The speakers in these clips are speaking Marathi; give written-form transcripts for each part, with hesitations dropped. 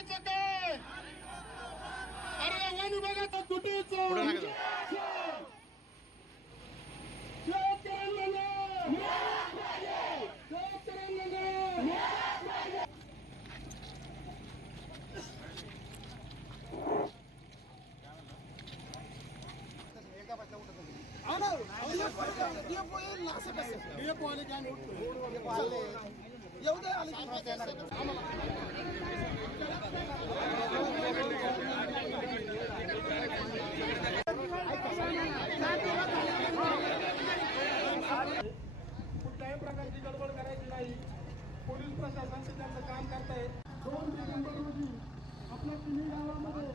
करायचं काय? अरे वन विभागाचा कुठेच कुठल्याही प्रकारची गडबड करायची नाही. पोलीस प्रशासन त्यांचं काम करताय. 2 डिसेंबर रोजी आपल्या तिन्ही गावामध्ये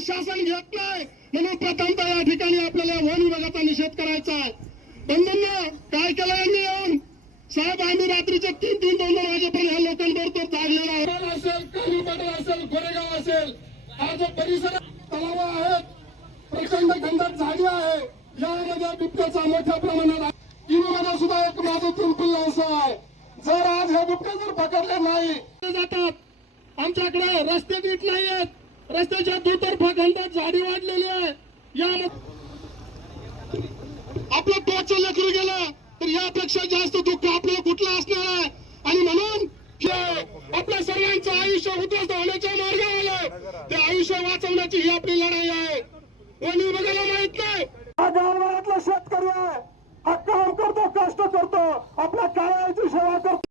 शासन घेत नाही म्हणून प्रथमतः या ठिकाणी आपल्याला वन विभागाचा निषेध करायचा आहे. बंधूंना काय केलं यांनी येऊन साहेब आम्ही रात्रीचे 3-2 वाजेपर्यंत ह्या लोकांबरोबर जागलेला आहे. असेल काली पाटील असेल गोरेगाव असेल हा जो परिसर तलाव आहेत प्रचंड गंधात झाडी आहे. यामध्ये बिबट्याचा मोठ्या प्रमाणात किनीमध्ये सुद्धा एक माझं पिंपल्ला असं आहे. जर आज हे बिबटे जर पकडले नाही जातात आमच्याकडे रस्ते नीट नाही आहेत. रस्त्याच्या दुतर्फा खंडात झाडी वाढलेली आहे. यामध्ये आपलं पोच लेकरू गेलं तर यापेक्षा जास्त दुःख आपल्याला कुठलं असणार आहे. आणि म्हणून आपल्या सर्वांचं आयुष्य उद्ध्वस्त होण्याच्या मार्गावर आलं. ते आयुष्य वाचवण्याची ही आपली लढाई आहे. वन विभागाला माहित नाही हा गावातला शेतकरी आहे. हा काम करतो, कष्ट करतो, आपल्या काळाची सेवा करतो.